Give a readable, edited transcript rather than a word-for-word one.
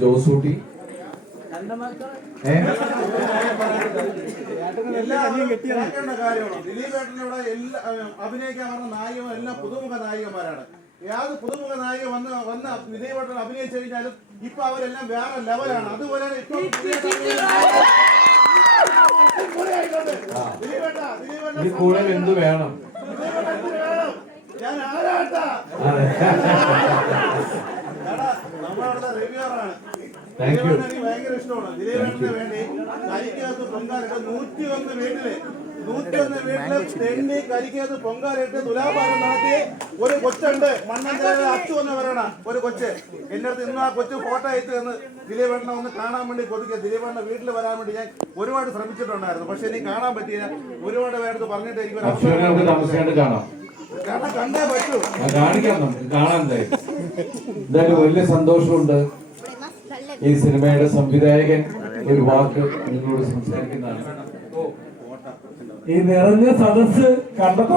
ജോസൂട്ടി അഭിനയിക്കാൻ പറഞ്ഞ നായിക എല്ലാം പുതുമുഖ നായികമാരാണ്. ഏത് പുതുമുഖ നായിക വന്ന് വിജയവട്ടൻ അഭിനയിച്ചു കഴിഞ്ഞാലും ഇപ്പൊ അവരെല്ലാം വേറെ ലെവലാണ്. അതുപോലെയാണ് ഇപ്പൊ കൂടുതൽ എന്ത് വേണം? ഞാൻ ആരാട്ടാ നമ്മളവിടെ റിവ്യൂറാണ്. എനിക്ക് ഭയങ്കര ഇഷ്ടമാണ്. ദിലീപേട്ടന് വേണ്ടി കരിക്കകത്ത് പൊങ്കാലിട്ട് 101 വീട്ടില് തെണ്ണി കരിക്കകത്ത് പൊങ്കാലിട്ട് തുലാഭാരം നടത്തി ഒരു കൊച്ചുണ്ട്. മണ്ണന്തല അച്ചു എന്ന് പറയണ ഒരു കൊച്ച് എന്റെ അടുത്ത് ഇന്ന് ആ കൊച്ചു ഫോട്ടോ അയച്ചു എന്ന് ദിലീപേട്ടനെ ഒന്ന് കാണാൻ വേണ്ടി കൊതിക്കുക. ദിലീപേട്ടന്റെ വീട്ടിൽ വരാൻ വേണ്ടി ഞാൻ ഒരുപാട് ശ്രമിച്ചിട്ടുണ്ടായിരുന്നു. പക്ഷെ എനിക്ക് കാണാൻ പറ്റിയില്ല. ഒരുപാട് പേർക്ക് പറഞ്ഞിട്ട് എനിക്ക് കണ്ടേ പറ്റൂ. കാണിക്കാം, നമുക്ക് കാണാൻ എന്തായാലും വലിയ സന്തോഷമുണ്ട്. ഈ സിനിമയുടെ സംവിധായകൻ ഒരു വാക്ക് നിങ്ങളോട് സംസാരിക്കുന്നതാണ്. ഈ നിറഞ്ഞ സദസ്സ് കണ്ടപ്പോ